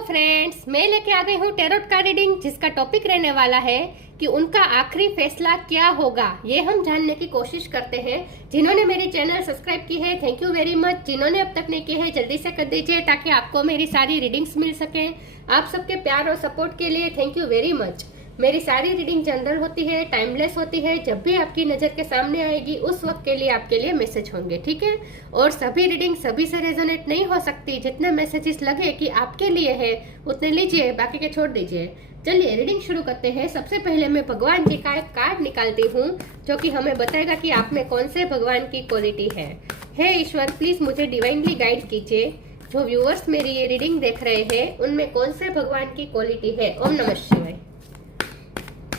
Hello friends, मैं लेके आ गई हूँ टैरोट का रीडिंग जिसका टॉपिक रहने वाला है कि उनका आखिरी फैसला क्या होगा। ये हम जानने की कोशिश करते हैं। जिन्होंने मेरी चैनल सब्सक्राइब की है थैंक यू वेरी मच। जिन्होंने अब तक नहीं की है जल्दी से कर दीजिए ताकि आपको मेरी सारी रीडिंग्स मिल सके। आप सबके प्यार और सपोर्ट के लिए थैंक यू वेरी मच। मेरी सारी रीडिंग जनरल होती है, टाइमलेस होती है। जब भी आपकी नज़र के सामने आएगी उस वक्त के लिए आपके लिए मैसेज होंगे, ठीक है। और सभी रीडिंग सभी से रेजोनेट नहीं हो सकती। जितने मैसेजेस लगे कि आपके लिए है उतने लीजिए, बाकी के छोड़ दीजिए। चलिए रीडिंग शुरू करते हैं। सबसे पहले मैं भगवान जी का एक कार्ड निकालती हूँ जो कि हमें बताएगा कि आप में कौन से भगवान की क्वालिटी है। हे ईश्वर, प्लीज मुझे डिवाइनली गाइड कीजिए। जो व्यूअर्स मेरी ये रीडिंग देख रहे हैं उनमें कौन से भगवान की क्वालिटी है। ओम नमः शिवाय।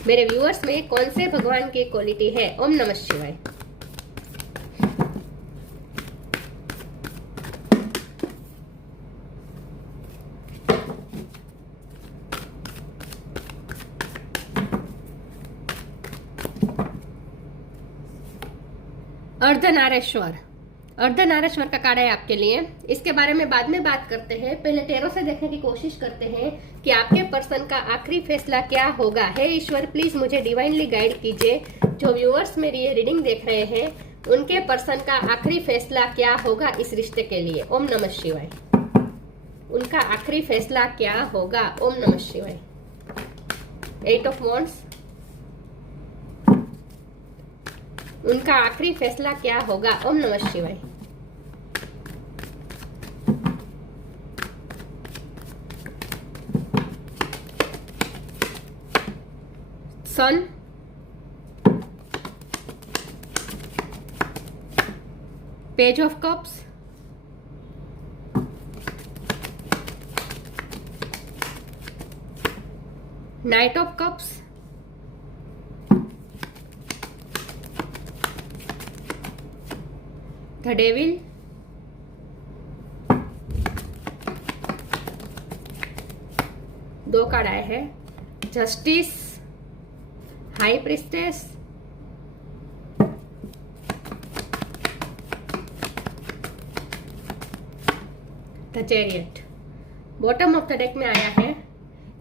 मेरे व्यूअर्स में कौन से भगवान की क्वालिटी है। ओम नमः शिवाय। अर्धनारेश्वर, अर्धनारेश्वर का कार्ड है आपके लिए। इसके बारे में बाद में बात करते हैं। पहले टैरो से देखने की कोशिश करते हैं कि आपके पर्सन का आखिरी फैसला क्या होगा। हे ईश्वर, प्लीज मुझे डिवाइनली गाइड कीजिए। जो व्यूअर्स मेरी ये रीडिंग देख रहे हैं उनके पर्सन का आखिरी फैसला क्या होगा इस रिश्ते के लिए। ओम नमः शिवाय। उनका आखिरी फैसला क्या होगा। ओम नमः शिवाय। 8 ऑफ वॉन्ड्स। उनका आखिरी फैसला क्या होगा। ओम नमः शिवाय। Sun, page of cups, knight of cups, the devil, दो कार्ड आए हैं। Justice, high priestess, the chariot. Bottom of the deck में आया है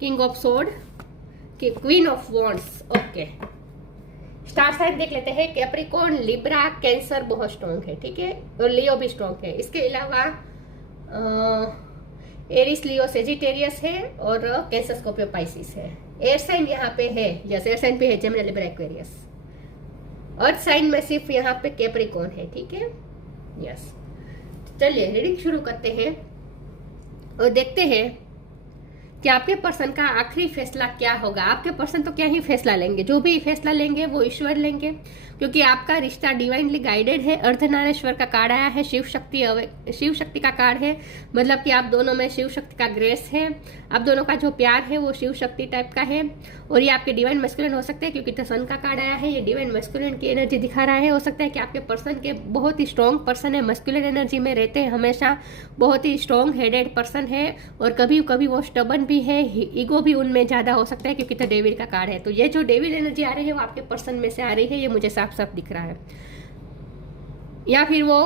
king of sword, queen of wands. Okay, star sign देख लेते हैं। कैप्रिकॉर्न, लिब्रा, कैंसर बहुत स्ट्रॉन्ग है, ठीक है, और लियो भी स्ट्रॉन्ग है। इसके अलावा एरिस, लियो, सेजिटेरियस है और कैंसर, स्कॉर्पियो, पाइसिस है। एयर साइन यहाँ पे है, यस एयर साइन पे है Gemini, Libra, Aquarius. Earth sign में सिर्फ यहाँ पे कैप्रिकॉर्न है, ठीक है, यस। चलिए रीडिंग शुरू करते हैं और देखते हैं कि आपके पर्सन का आखिरी फैसला क्या होगा। आपके पर्सन तो क्या ही फैसला लेंगे, जो भी फैसला लेंगे वो ईश्वर लेंगे, क्योंकि आपका रिश्ता डिवाइनली गाइडेड है। अर्धनारेश्वर का कार्ड आया है, शिव शक्ति का कार्ड है। मतलब कि आप दोनों में शिव शक्ति का ग्रेस है। आप दोनों का जो प्यार है वो शिव शक्ति टाइप का है। और ये आपके डिवाइन मैस्कुलिन हो सकते हैं, क्योंकि द सन का कार्ड आया है, ये डिवाइन मैस्कुलिन की एनर्जी दिखा रहा है। हो सकता है कि आपके पर्सन के बहुत ही स्ट्रॉन्ग पर्सन है, मैस्कुलिन एनर्जी में रहते हैं हमेशा, बहुत ही स्ट्रॉन्ग हेडेड पर्सन है। और कभी कभी वो स्टबन भी है, ईगो भी उनमें ज्यादा हो सकता है, क्योंकि द डेविल का कार्ड है। तो ये जो डेविल एनर्जी आ रही है वो आपके पर्सन में से आ रही है, ये मुझे साफ साफ दिख रहा है। या फिर वो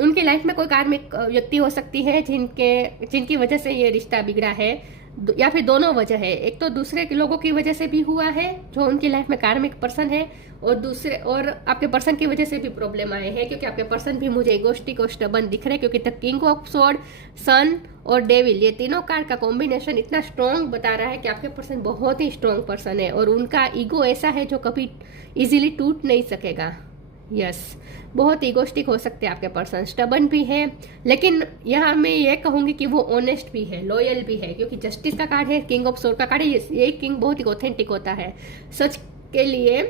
उनकी लाइफ में कोई कार्मिक व्यक्ति हो सकती है जिनकी वजह से ये रिश्ता बिगड़ा है, या फिर दोनों वजह है। एक तो दूसरे के लोगों की वजह से भी हुआ है जो उनकी लाइफ में कार्मिक पर्सन है, और आपके पर्सन की वजह से भी प्रॉब्लम आए हैं, क्योंकि आपके पर्सन भी मुझे इगोस्टिक और स्टबन दिख रहे हैं। क्योंकि द किंग ऑफ स्वॉर्ड, सन और डेविल, ये तीनों कार्ड का कॉम्बिनेशन इतना स्ट्रॉन्ग बता रहा है कि आपके पर्सन बहुत ही स्ट्रॉन्ग पर्सन है, और उनका ईगो ऐसा है जो कभी इजीली टूट नहीं सकेगा। यस, बहुत इगोस्टिक हो सकते हैं आपके पर्सन, स्टबन भी है, लेकिन यहाँ मैं ये कहूँगी कि वो ऑनेस्ट भी है, लॉयल भी है। क्योंकि जस्टिस का कार्ड है, किंग ऑफ सोर्ड का कार्ड है। ये किंग बहुत ही ऑथेंटिक होता है, सच के लिए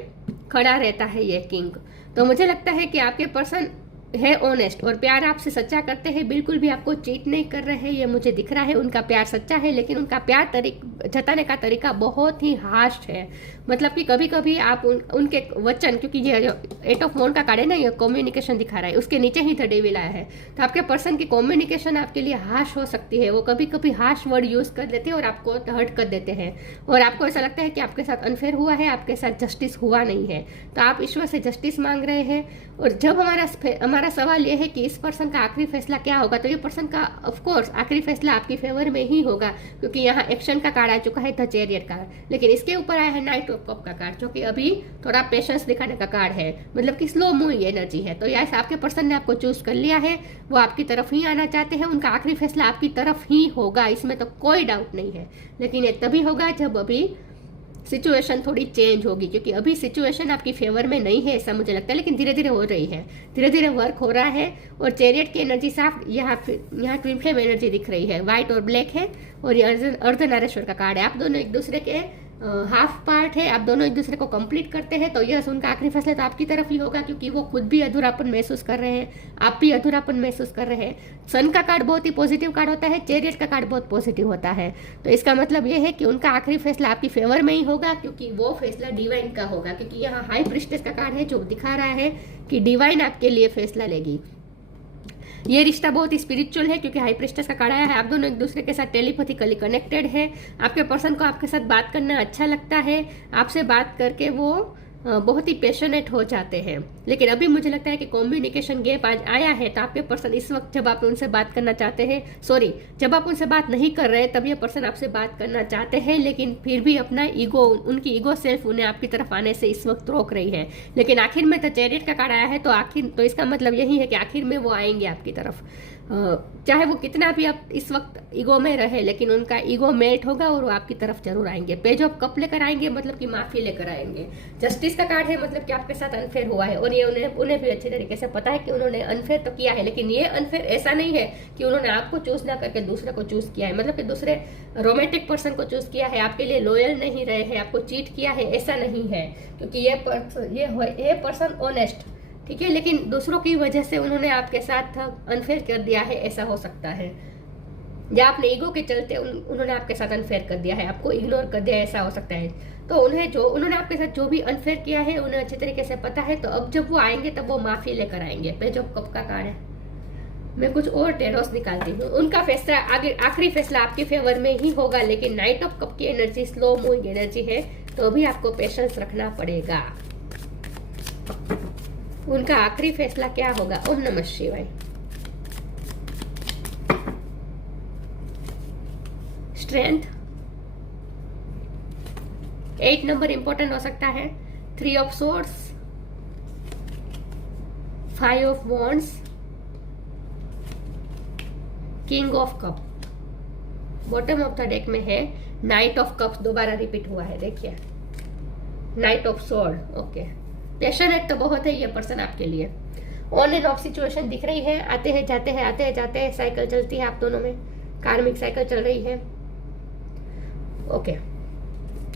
खड़ा रहता है ये किंग। तो मुझे लगता है कि आपके पर्सन है ऑनेस्ट और प्यार आपसे सच्चा करते हैं, बिल्कुल भी आपको चीट नहीं कर रहे हैं, ये मुझे दिख रहा है। उनका प्यार सच्चा है, लेकिन उनका प्यार जताने का तरीका बहुत ही हार्श है। मतलब कि कभी कभी आप उनके वचन, क्योंकि ये 8 ऑफ वॉन्ड का कार्ड है ना, ये कम्युनिकेशन दिखा रहा है, उसके नीचे ही द डेविल आया है। तो आपके पर्सन की कम्युनिकेशन आपके लिए हार्श हो सकती है। वो कभी कभी हार्श वर्ड यूज कर लेते हैं और आपको हर्ट कर देते हैं, और आपको ऐसा लगता है कि आपके साथ अनफेयर हुआ है, आपके साथ जस्टिस हुआ नहीं है। तो आप ईश्वर से जस्टिस मांग रहे हैं, और जब हमारा तुम्हारा सवाल ये है कि इस पर्सन का आखिरी फैसला क्या होगा, तो ये पर्सन का ऑफ कोर्स आखिरी फैसला आपकी फेवर में ही होगा, क्योंकि यहाँ एक्शन का कार्ड आ चुका है, द चैरियट कार्ड। लेकिन इसके ऊपर आया है नाइट ऑफ कप का कार्ड, जो कि अभी थोड़ा पेशेंस दिखाने का कार्ड है, मतलब कि स्लो मूविंग एनर्जी है। तो यस, आपके पर्सन ने आपको चूज कर लिया है, वो आपकी तरफ ही आना चाहते हैं, उनका आखिरी फैसला आपकी तरफ ही होगा, इसमें तो कोई डाउट नहीं है। लेकिन ये तभी होगा जब अभी सिचुएशन थोड़ी चेंज होगी, क्योंकि अभी सिचुएशन आपकी फेवर में नहीं है ऐसा मुझे लगता है, लेकिन धीरे धीरे हो रही है, धीरे धीरे वर्क हो रहा है। और चैरियट की एनर्जी साफ यहाँ ट्विन फ्लेम एनर्जी दिख रही है, व्हाइट और ब्लैक है, और ये अर्धनारेश्वर का कार्ड है। आप दोनों एक दूसरे के हाफ पार्ट है, आप दोनों एक दूसरे को कंप्लीट करते हैं। तो यस, उनका आखिरी फैसला तो आपकी तरफ ही होगा, क्योंकि वो खुद भी अधूरापन महसूस कर रहे हैं, आप भी अधूरापन महसूस कर रहे हैं। सन का कार्ड बहुत ही पॉजिटिव कार्ड होता है, चैरियट का कार्ड बहुत पॉजिटिव होता है। तो इसका मतलब ये है कि उनका आखिरी फैसला आपकी फेवर में ही होगा, क्योंकि वो फैसला डिवाइन का होगा, क्योंकि यहाँ हाई प्रिस्टेस का कार्ड है जो दिखा रहा है कि डिवाइन आपके लिए फैसला लेगी। ये रिश्ता बहुत ही स्पिरिचुअल है, क्योंकि हाई प्रिस्टेस का कार्ड आया है, आप दोनों एक दूसरे के साथ टेलीपैथिकली कनेक्टेड है। आपके पर्सन को आपके साथ बात करना अच्छा लगता है, आपसे बात करके वो बहुत ही पैशनेट हो जाते हैं। लेकिन अभी मुझे लगता है कि कम्युनिकेशन गैप आज आया है, तो आपके पर्सन इस वक्त जब आप उनसे बात करना चाहते हैं, जब आप उनसे बात नहीं कर रहे, तब ये पर्सन आपसे बात करना चाहते हैं, लेकिन फिर भी अपना ईगो, उनकी ईगो सेल्फ उन्हें आपकी तरफ आने से इस वक्त रोक रही है। लेकिन आखिर में तो चैरियट का कार्ड आया है, तो इसका मतलब यही है कि आखिर में वो आएंगे आपकी तरफ, चाहे वो कितना भी आप इस वक्त ईगो में रहे, लेकिन उनका ईगो मेल्ट होगा और वो आपकी तरफ जरूर आएंगे। पेज ऑफ कप लेकर आएंगे, मतलब कि माफी लेकर आएंगे। जस्टिस का कार्ड है, मतलब कि आपके साथ अनफेयर हुआ है, और ये उन्हें भी अच्छे तरीके से पता है कि उन्होंने अनफेयर तो किया है, लेकिन ये अनफेयर ऐसा नहीं है कि उन्होंने आपको चूज ना करके दूसरे को चूज किया है, मतलब कि दूसरे रोमांटिक पर्सन को चूज किया है, आपके लिए लॉयल नहीं रहे हैं, आपको चीट किया है, ऐसा नहीं है। क्योंकि ये पर्सन ऑनेस्ट, ठीक है, लेकिन दूसरों की वजह से उन्होंने आपके साथ अनफेयर कर दिया है, ऐसा हो सकता है। या अपने ईगो के चलते उन्होंने आपके साथ अनफेयर कर दिया है, आपको इग्नोर कर दिया है, ऐसा हो सकता है। तो उन्होंने आपके साथ जो भी अनफेयर किया है उन्हें अच्छे तरीके से पता है। तो अब जब वो आएंगे तब वो माफी लेकर आएंगे। पेज ऑफ कप का कार्ड है, मैं कुछ और टेरोस निकालती हूँ। उनका फैसला आखिरी फैसला आपके फेवर में ही होगा, लेकिन नाइट ऑफ कप की एनर्जी स्लो मूविंग एनर्जी है, तो अभी आपको पेशेंस रखना पड़ेगा। उनका आखिरी फैसला क्या होगा? ओम नमः शिवाय। स्ट्रेंथ 8 नंबर इंपॉर्टेंट हो सकता है। 3 of swords, 5 of wands, king of cup. Bottom of the deck में है नाइट ऑफ कप्स, दोबारा रिपीट हुआ है, देखिए night of sword. Okay, passionate तो बहुत है ये पर्सन आपके लिए। ऑन एंड ऑफ सिचुएशन दिख रही है, आते हैं जाते हैं, आते हैं जाते हैं, साइकिल चलती है आप दोनों में, कार्मिक साइकिल चल रही है। ओके,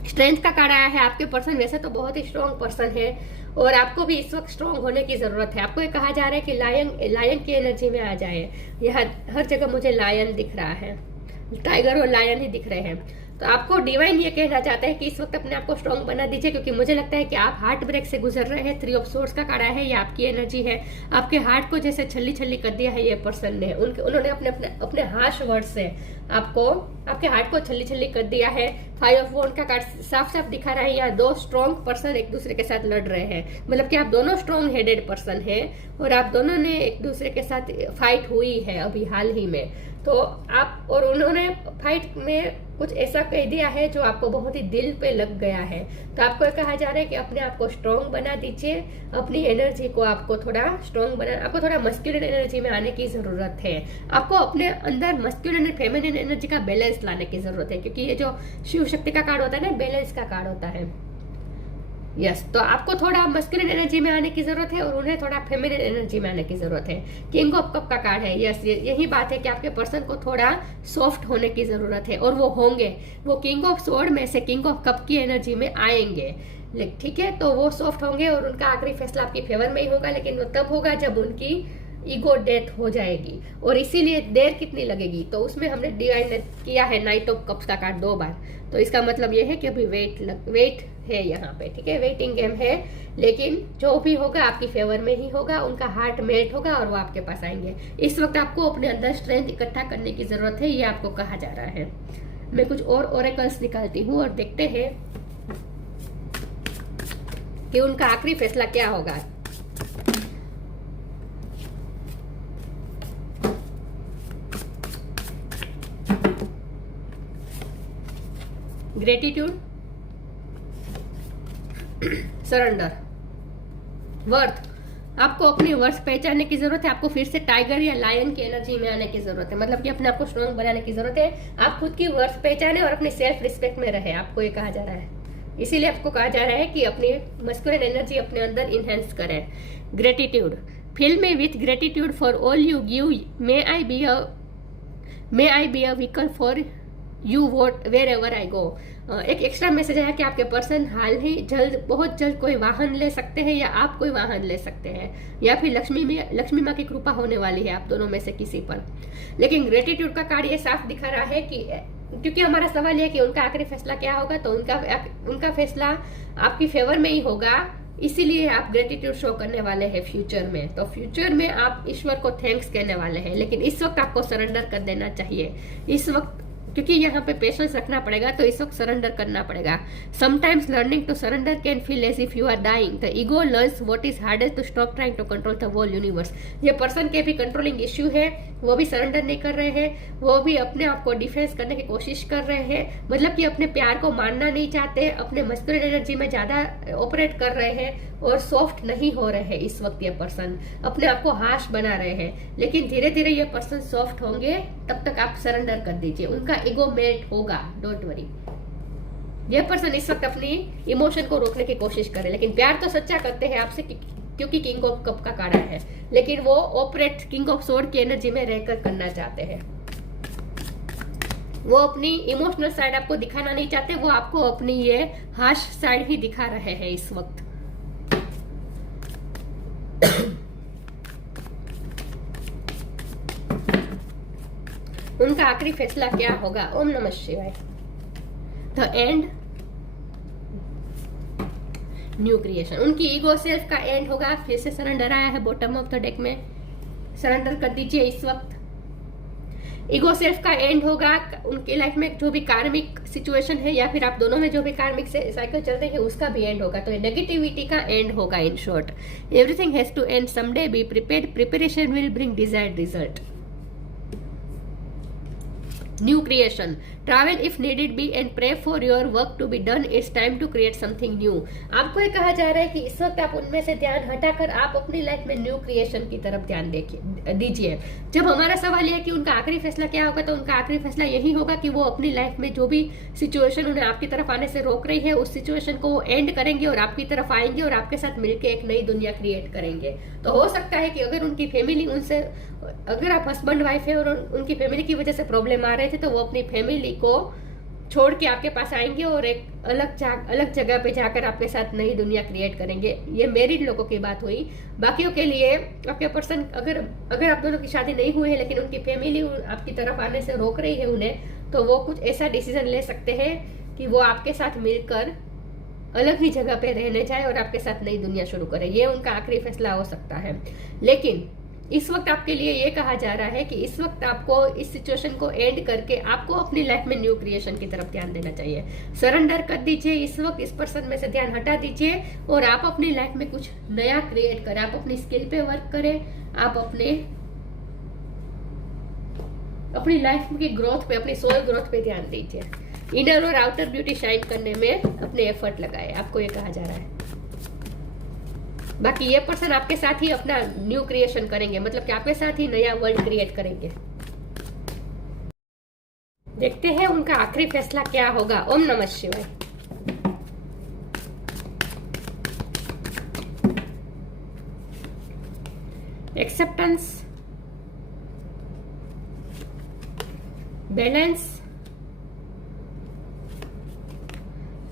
स्ट्रेंथ का कार्ड आया है। आपके पर्सन वैसे तो बहुत ही स्ट्रॉन्ग पर्सन है, और आपको भी इस वक्त स्ट्रॉन्ग होने की जरूरत है। आपको ये कहा जा रहा है कि लायन की एनर्जी में आ जाए। यहाँ हर जगह मुझे लायन दिख रहा है, टाइगर और लायन ही दिख रहे हैं। तो आपको डिवाइन ये कहना चाहता है कि इस वक्त अपने आप को स्ट्रॉन्ग बना दीजिए, क्योंकि मुझे लगता है कि आप हार्ट ब्रेक से गुजर रहे हैं। 3 ऑफ सोर्ड्स का कार्ड है, ये आपकी एनर्जी है। आपके हार्ट को जैसे छल्ली छल्ली कर दिया है ये पर्सन ने, उन्होंने अपने हार्श वर्ड से आपके हार्ट को छल्ली छल्ली कर दिया है। 5 ऑफ वॉन्ड का कार्ड साफ साफ दिखा रहा है, यहाँ 2 स्ट्रॉन्ग पर्सन एक दूसरे के साथ लड़ रहे हैं, मतलब कि आप दोनों स्ट्रॉन्ग हेडेड पर्सन है, और आप दोनों ने एक दूसरे के साथ फाइट हुई है अभी हाल ही में। तो आप और उन्होंने फाइट में कुछ ऐसा कह दिया है जो आपको बहुत ही दिल पे लग गया है। तो आपको कहा जा रहा है कि अपने आप को स्ट्रॉन्ग बना दीजिए, अपनी एनर्जी को आपको थोड़ा स्ट्रॉन्ग बना, आपको थोड़ा मस्कुलिन एनर्जी में आने की जरूरत है। आपको अपने अंदर मस्कुलिन और फेमिनिन एनर्जी का बैलेंस लाने की जरूरत है, क्योंकि ये जो शिव शक्ति का कार्ड होता है ना, बैलेंस का कार्ड होता है। यस, तो आपको थोड़ा मस्कुलिन एनर्जी में आने की जरूरत है और उन्हें थोड़ा फेमिनिन एनर्जी में आने की जरूरत है। किंग ऑफ कप का कार्ड है। यस, यही बात है कि आपके पर्सन को थोड़ा सॉफ्ट होने की जरूरत है, और वो होंगे। वो किंग ऑफ सोर्ड में से किंग ऑफ कप की एनर्जी में आएंगे, ठीक है। तो वो सॉफ्ट होंगे और उनका आखिरी फैसला आपकी फेवर में ही होगा, लेकिन वो तब होगा जब उनकी ईगो डेथ हो जाएगी। और इसीलिए देर कितनी लगेगी, तो उसमें हमने डिवाइन किया है नाइट ऑफ कप्स का कार्ड 2 बार। तो इसका मतलब ये है कि अभी वेट है यहाँ पे, ठीक है, वेटिंग गेम है। लेकिन जो भी होगा आपकी फेवर में ही होगा, उनका हार्ट मेल्ट होगा और वो आपके पास आएंगे। इस वक्त आपको अपने अंदर स्ट्रेंथ इकट्ठा करने की जरूरत है, ये आपको कहा जा रहा है। मैं कुछ और ओरेकल्स निकालती हूँ और देखते हैं कि उनका आखिरी फैसला क्या होगा। Gratitude, surrender, worth. आपको अपनी वर्थ पहचानने की जरूरत है, आपको फिर से टाइगर या लायन की एनर्जी में आने की जरूरत है, मतलब कि अपने आप को स्ट्रॉन्ग बनाने की जरूरत है। आप खुद की वर्थ पहचाने और अपनी सेल्फ रिस्पेक्ट में रहे, आपको ये कहा जा रहा है। इसीलिए आपको कहा जा रहा है कि अपनी मस्कुलिन एनर्जी अपने अंदर इनहेंस करें। Gratitude, fill me with gratitude for all you give, may I be a vehicle for you wherever I go. एक एक्स्ट्रा मैसेज है कि आपके पर्सन बहुत जल्द कोई वाहन ले सकते हैं, या आप कोई वाहन ले सकते हैं, या फिर लक्ष्मी माँ की कृपा होने वाली है आप दोनों में से किसी पर। लेकिन ग्रेटिट्यूड का कार्ड ये साफ दिखा रहा है कि, क्योंकि हमारा सवाल है कि उनका आखिरी फैसला क्या होगा, तो उनका फैसला आपकी फेवर में ही होगा, इसीलिए आप ग्रेटिट्यूड शो करने वाले हैं फ्यूचर में। तो फ्यूचर में आप ईश्वर को थैंक्स कहने वाले हैं, लेकिन इस वक्त आपको सरेंडर कर देना चाहिए। इस वक्त, क्योंकि यहाँ पे पेशेंस रखना पड़ेगा, तो इस वक्त सरेंडर करना पड़ेगा। Sometimes learning to surrender can feel as if you are dying, the ego learns what is hardest to stop trying to control the whole universe. ये पर्सन के भी कंट्रोलिंग इश्यू है, वो भी सरेंडर नहीं कर रहे हैं, वो भी अपने आप को डिफेंस करने की कोशिश कर रहे हैं, मतलब कि अपने प्यार को मानना नहीं चाहते, अपने मस्कुलिन एनर्जी में ज्यादा ऑपरेट कर रहे हैं और सॉफ्ट नहीं हो रहे हैं। इस वक्त ये पर्सन अपने आप को हार्श बना रहे हैं, लेकिन धीरे धीरे ये पर्सन सॉफ्ट होंगे, तब तक आप सरेंडर कर दीजिए, उनका ईगो मेल्ट होगा, डोंट वरी। ये पर्सन इस वक्त अपनी इमोशन को रोकने की कोशिश करे, लेकिन प्यार तो सच्चा करते हैं आपसे, क्योंकि किंग ऑफ कप का कार्ड है, लेकिन वो ऑपरेट किंग ऑफ सोर्ड की एनर्जी में रहकर करना चाहते हैं। वो अपनी इमोशनल साइड आपको दिखाना नहीं चाहते, वो आपको अपनी ये हार्श साइड ही दिखा रहे हैं इस वक्त। उनका आखिरी फैसला क्या होगा? ओम नमः शिवाय। The end, new creation. उनकी ईगो सेल्फ का एंड होगा। फिर से सरेंडर आया है बॉटम ऑफ द डेक में, सरेंडर कर दीजिए इस वक्त। ईगो सेल्फ का एंड होगा। उनकी लाइफ में जो भी कार्मिक सिचुएशन है, या फिर आप दोनों में जो भी कार्मिक साइकिल चल रही है, उसका भी एंड होगा। तो ये नेगेटिविटी का एंड होगा। In short, everything has to end someday, be prepared, preparation will bring desired result. New creation, travel if needed be and pray for your work to be done, it's time to create something new. आपको ये कहा जा रहा है कि इस वक्त आप उनमें से ध्यान हटाकर आप अपनी लाइफ में न्यू क्रिएशन की तरफ ध्यान दीजिए। जब हमारा सवाल यह है कि उनका आखिरी फैसला क्या होगा, तो उनका आखिरी फैसला यही होगा कि वो अपनी लाइफ में जो भी सिचुएशन उन्हें आपकी तरफ आने से रोक रही है, उस सिचुएशन को वो एंड करेंगे और आपकी तरफ आएंगे और आपके साथ मिलकर एक नई दुनिया क्रिएट करेंगे। तो हो सकता है कि अगर उनकी फैमिली उनसे, अगर आप हस्बैंड वाइफ है और उनकी फैमिली की वजह से प्रॉब्लम आ रहे थे, तो वो अपनी फैमिली को छोड़ के आपके पास आएंगे और एक अलग जगह पे जाकर आपके साथ नई दुनिया क्रिएट करेंगे। ये मैरिड लोगों की बात हुई। बाकियों के लिए आपके पर्सन, अगर आप दोनों की शादी नहीं हुई है लेकिन उनकी फैमिली आपकी तरफ आने से रोक रही है उन्हें, तो वो कुछ ऐसा डिसीजन ले सकते हैं कि वो आपके साथ मिलकर अलग ही जगह पे रहने जाए और आपके साथ नई दुनिया शुरू करे। ये उनका आखिरी फैसला हो सकता है। लेकिन इस वक्त आपके लिए ये कहा जा रहा है कि इस वक्त आपको इस सिचुएशन को एंड करके आपको अपनी लाइफ में न्यू क्रिएशन की तरफ ध्यान देना चाहिए। सरेंडर कर दीजिए इस वक्त, इस पर्सन में से ध्यान हटा दीजिए और आप अपनी लाइफ में कुछ नया क्रिएट करें। आप अपनी स्किल पे वर्क करें, आप अपनी लाइफ की ग्रोथ पे, अपनी सोल ग्रोथ पे ध्यान दीजिए। इनर और आउटर ब्यूटी शाइन करने में अपने एफर्ट लगाए, आपको ये कहा जा रहा है। बाकी ये पर्सन आपके साथ ही अपना न्यू क्रिएशन करेंगे, मतलब कि आपके साथ ही नया वर्ल्ड क्रिएट करेंगे। देखते हैं उनका आखिरी फैसला क्या होगा। ओम नमः शिवाय। Acceptance, balance,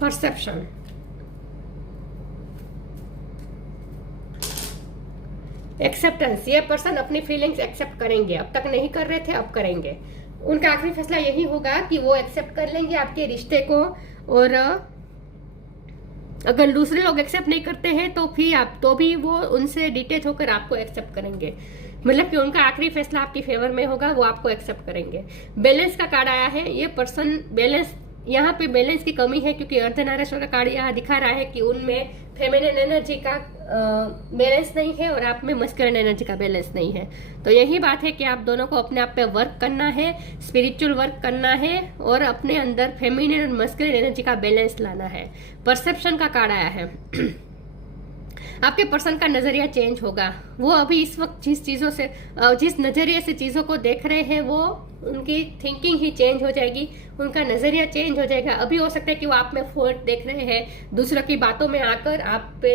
perception. एक्सेप्टेंस, ये पर्सन अपनी फीलिंग्स एक्सेप्ट करेंगे। अब तक नहीं कर रहे थे, अब करेंगे। उनका आखिरी फैसला यही होगा कि वो एक्सेप्ट कर लेंगे आपके रिश्ते को, और अगर दूसरे लोग एक्सेप्ट नहीं करते हैं तो फिर तो भी वो उनसे डिटेच होकर आपको एक्सेप्ट करेंगे। मतलब कि उनका आखिरी फैसला आपकी फेवर में होगा, वो आपको एक्सेप्ट करेंगे। बैलेंस का कार्ड आया है। ये पर्सन बैलेंस, यहाँ पे बैलेंस की कमी है क्योंकि अर्धनारीश्वर का कार्ड यहाँ दिखा रहा है कि उनमें फेमिनिन एनर्जी का बैलेंस नहीं है और आप में मस्कुलिन एनर्जी का बैलेंस नहीं है। तो यही बात है कि आप दोनों को अपने आप पे वर्क करना है, स्पिरिचुअल वर्क करना है और अपने अंदर फेमिनिन और मस्कुलिन एनर्जी का बैलेंस लाना है। परसेप्शन का कार्ड आया है आपके पर्सन का नजरिया चेंज होगा। वो अभी इस वक्त जिस नजरिए से चीजों को देख रहे हैं, वो उनकी थिंकिंग ही चेंज हो जाएगी, उनका नजरिया चेंज हो जाएगा। अभी हो सकता है कि वो आप में फॉल्ट देख रहे हैं, दूसरों की बातों में आकर आप पे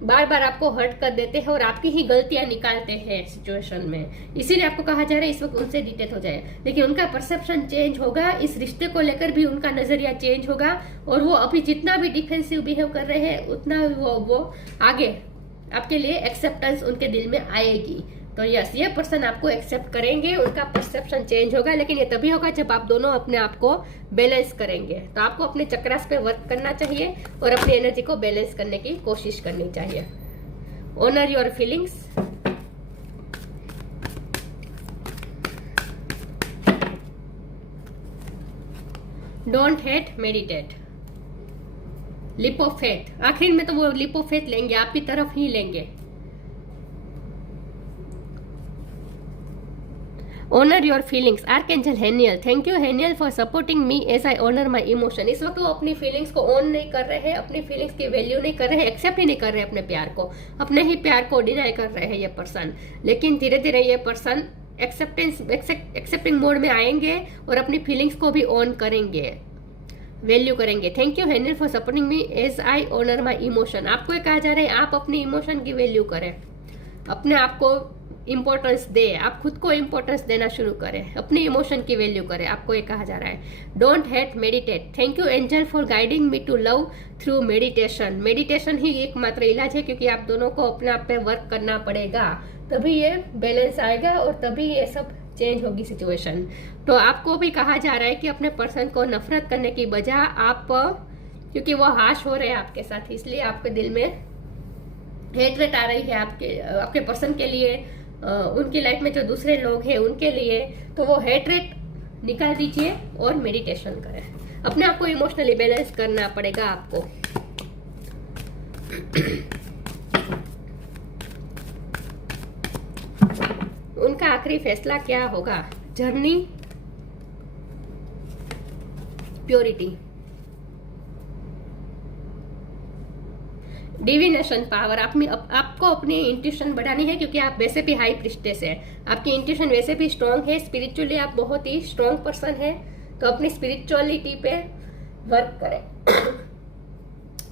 बार बार आपको हर्ट कर देते हैं और आपकी ही गलतियां निकालते हैं सिचुएशन में। इसीलिए आपको कहा जा रहा है इस वक्त उनसे डिटेच हो जाए, लेकिन उनका परसेप्शन चेंज होगा, इस रिश्ते को लेकर भी उनका नजरिया चेंज होगा और वो अभी जितना भी डिफेंसिव बिहेव कर रहे हैं उतना वो आगे आपके लिए एक्सेप्टेंस उनके दिल में आएगी। तो यस, ये पर्सन आपको एक्सेप्ट करेंगे, उनका परसेप्शन चेंज होगा, लेकिन ये तभी होगा जब आप दोनों अपने आप को बैलेंस करेंगे। तो आपको अपने चक्रास पे वर्क करना चाहिए और अपनी एनर्जी को बैलेंस करने की कोशिश करनी चाहिए। Honour your feelings. Don't hate, meditate. Leap of faith, आखिर में तो वो लिप ऑफ फेथ लेंगे, आपकी तरफ ही लेंगे। Honour your feelings, archangel Haniel. Thank you Haniel for supporting me as I honour my emotion. इस वक्त वो अपनी फीलिंग्स को ऑन नहीं कर रहे हैं, अपनी फीलिंग्स की वैल्यू नहीं कर रहे हैं, एक्सेप्ट ही नहीं कर रहे हैं अपने प्यार को, अपने ही प्यार को डिनाई कर रहे हैं ये पर्सन। लेकिन धीरे धीरे ये पर्सन एक्सेप्टिंग मोड में आएंगे और अपनी फीलिंग्स को भी ऑन करेंगे, वैल्यू करेंगे। Thank you Haniel for supporting me as I honour my emotion. आपको ये कहा जा रहा है आप अपनी इमोशन की वैल्यू करें, अपने आप को इंपॉर्टेंस दे, आप खुद को इंपॉर्टेंस देना शुरू करें, अपनी इमोशन की वैल्यू करें, आपको ये कहा जा रहा है। Don't hate, meditate. Thank you angel for guiding me to love through meditation. Meditation ही एकमात्र इलाज है, क्योंकि आप दोनों को अपने आप पे वर्क करना पड़ेगा, तभी ये बैलेंस आएगा और तभी ये सब चेंज होगी सिचुएशन। तो आपको भी कहा जा रहा है कि अपने पर्सन को नफरत करने की बजाय आप, क्योंकि वो हाश हो रहे हैं आपके साथ, इसलिए आपके दिल में हेटरेट आ रही है आपके पर्सन के लिए, उनकी लाइफ में जो दूसरे लोग हैं उनके लिए, तो वो हेटरेट निकाल दीजिए और मेडिटेशन करें। अपने आप को इमोशनली बैलेंस करना पड़ेगा आपको। उनका आखिरी फैसला क्या होगा? Journey, purity, divination power. आपको अपनी इंट्यूशन बढ़ानी है, क्योंकि आप वैसे भी हाई प्रिस्टेस है, आपकी इंट्यूशन वैसे भी स्ट्रांग है, स्पिरिचुअली आप बहुत ही स्ट्रांग पर्सन है, तो अपनी स्पिरिचुअलिटी पे वर्क करें।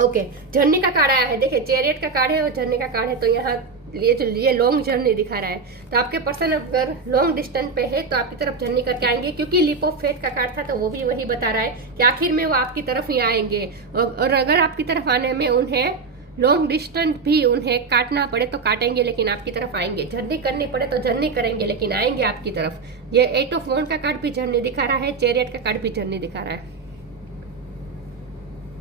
ओके, जर्नी का कार्ड आया है, देखिए चैरियट का कार्ड है और जर्नी का कार्ड है। तो यहाँ ये लॉन्ग जर्नी दिखा रहा है, तो आपके पर्सन अगर लॉन्ग डिस्टेंस पे है तो आपकी तरफ जर्नी करके आएंगे, क्योंकि लिप ऑफ फेथ का कार्ड था, तो वो भी वही बता रहा है कि आखिर में वो आपकी तरफ ही आएंगे। और अगर आपकी तरफ आने में उन्हें लॉन्ग डिस्टेंस भी उन्हें काटना पड़े तो काटेंगे, लेकिन आपकी तरफ आएंगे। जर्नी करनी पड़े तो जर्नी करेंगे, लेकिन आएंगे आपकी तरफ। ये 8 ऑफ वॉन्ड का कार्ड भी जर्नी दिखा रहा है, चैरियट का कार्ड भी जर्नी दिखा रहा है।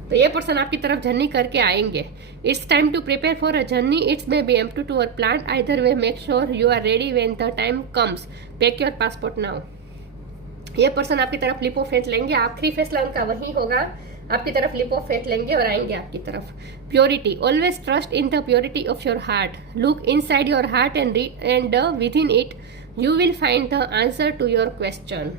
तो ये पर्सन आपकी तरफ जर्नी करके आएंगे। It's time to prepare for a journey, it's may be empty to our plan, either way make sure you are ready when the time comes, pack your passport now. ये person आपकी तरफ lip of faith लेंगे, आखिरी फैसला उनका वही होगा, आपकी तरफ लिप ऑफ फेथ लेंगे और आएंगे आपकी तरफ। Purity, always trust in the purity of your heart, look inside your heart and within it you will find the answer to your question.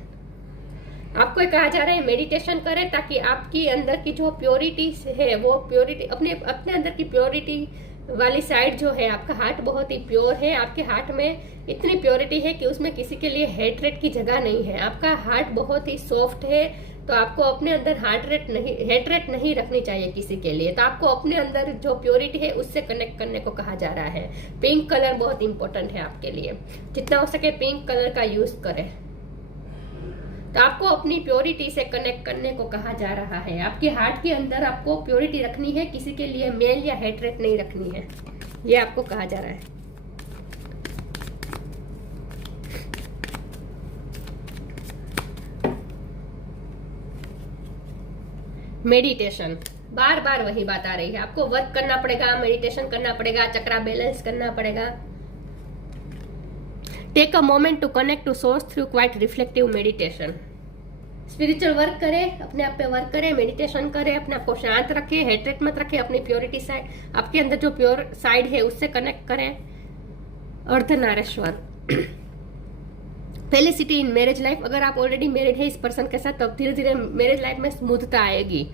आपको कहा जा रहा है मेडिटेशन करें, ताकि आपकी अंदर की जो प्योरिटी है, वो प्योरिटी अपने अंदर की प्योरिटी वाली साइड जो है, आपका हार्ट बहुत ही प्योर है, आपके हार्ट में इतनी प्योरिटी है कि उसमें किसी के लिए हेटरेट की जगह नहीं है। आपका हार्ट बहुत ही सॉफ्ट है, तो आपको अपने अंदर हेटरेट नहीं रखनी चाहिए किसी के लिए। तो आपको अपने अंदर जो प्योरिटी है उससे कनेक्ट करने को कहा जा रहा है। पिंक कलर बहुत इंपॉर्टेंट है आपके लिए, जितना हो सके पिंक कलर का यूज करें। तो आपको अपनी प्योरिटी से कनेक्ट करने को कहा जा रहा है। आपके हार्ट के अंदर आपको प्योरिटी रखनी है, किसी के लिए मेल या हेटरेट नहीं रखनी है, ये आपको कहा जा रहा है। मेडिटेशन, बार बार वही बात आ रही है, आपको वर्क करना पड़ेगा, मेडिटेशन करना पड़ेगा, चक्रा बैलेंस करना पड़ेगा। Take a moment to connect to source through quiet reflective meditation. Spiritual work करें, अपने आप पे वर्क करें, मेडिटेशन करें, अपने आप को शांत रखें, हेट्रेट मत रखें, अपनी प्योरिटी साइड, आपके अंदर जो प्योर साइड है उससे कनेक्ट करें। Ardhanarishvara felicity in marriage life. अगर आप ऑलरेडी मैरिड है इस पर्सन के साथ, तब धीरे धीरे मैरिज लाइफ में स्मूथता आएगी,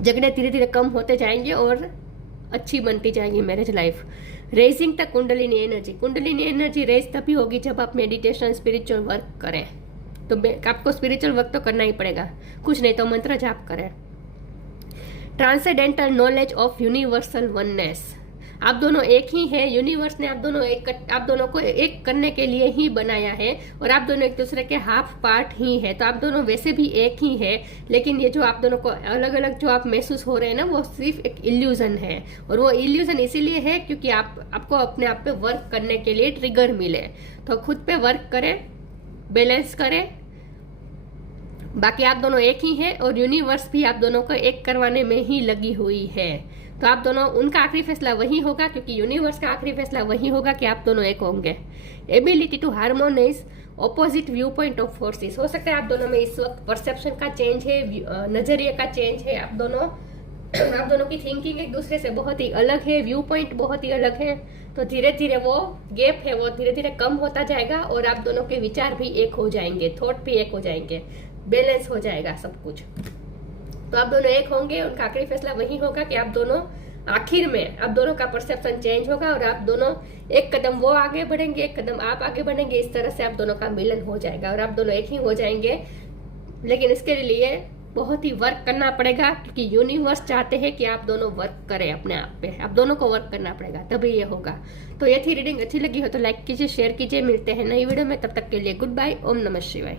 झगड़े धीरे धीरे कम होते जाएंगे और अच्छी बनती जाएगी marriage life. Raising the kundalini energy. Kundalini energy raise तभी होगी जब आप मेडिटेशन स्पिरिचुअल वर्क करें। तो आपको स्पिरिचुअल वर्क तो करना ही पड़ेगा, कुछ नहीं तो मंत्र जाप करें। Transcendental knowledge of universal oneness. आप दोनों एक ही है, यूनिवर्स ने आप दोनों को एक करने के लिए ही बनाया है और आप दोनों एक दूसरे के हाफ पार्ट ही है। तो आप दोनों वैसे भी एक ही है, लेकिन ये जो आप दोनों को अलग अलग जो आप महसूस हो रहे हैं ना, वो सिर्फ एक इल्यूजन है। और वो इल्यूजन इसीलिए है क्योंकि आपको अपने आप पे वर्क करने के लिए ट्रिगर मिले। तो खुद पे वर्क करें, बैलेंस करें। बाकी आप दोनों एक ही है और यूनिवर्स भी आप दोनों को एक करवाने में ही लगी हुई है। तो आप दोनों, उनका आखिरी फैसला वही होगा, क्योंकि यूनिवर्स का आखिरी फैसला वही होगा कि आप दोनों एक होंगे। Ability to harmonise opposite viewpoint of forces. हो सकता है आप दोनों में इस वक्त परसेप्शन का चेंज है, नजरिए का चेंज है। आप दोनों की थिंकिंग एक दूसरे से बहुत ही अलग है, व्यू पॉइंट बहुत ही अलग है। तो धीरे धीरे वो गैप है वो धीरे धीरे कम होता जाएगा और आप दोनों के विचार भी एक हो जाएंगे, थॉट भी एक हो जाएंगे, बैलेंस हो जाएगा सब कुछ। तो आप दोनों एक होंगे, उनका आखिरी फैसला वही होगा कि आप दोनों आखिर में आप दोनों का परसेप्शन चेंज होगा और आप दोनों एक कदम वो आगे बढ़ेंगे, एक कदम आप आगे बढ़ेंगे। इस तरह से आप दोनों का मिलन हो जाएगा और आप दोनों एक ही हो जाएंगे। लेकिन इसके लिए बहुत ही वर्क करना पड़ेगा, क्योंकि यूनिवर्स चाहते हैं कि आप दोनों वर्क करें अपने आप पे। आप दोनों को वर्क करना पड़ेगा, तभी ये होगा। तो ये थी रीडिंग, अच्छी लगी हो तो लाइक कीजिए, शेयर कीजिए। मिलते हैं नई वीडियो में, तब तक के लिए गुड बाय। ओम नमः शिवाय।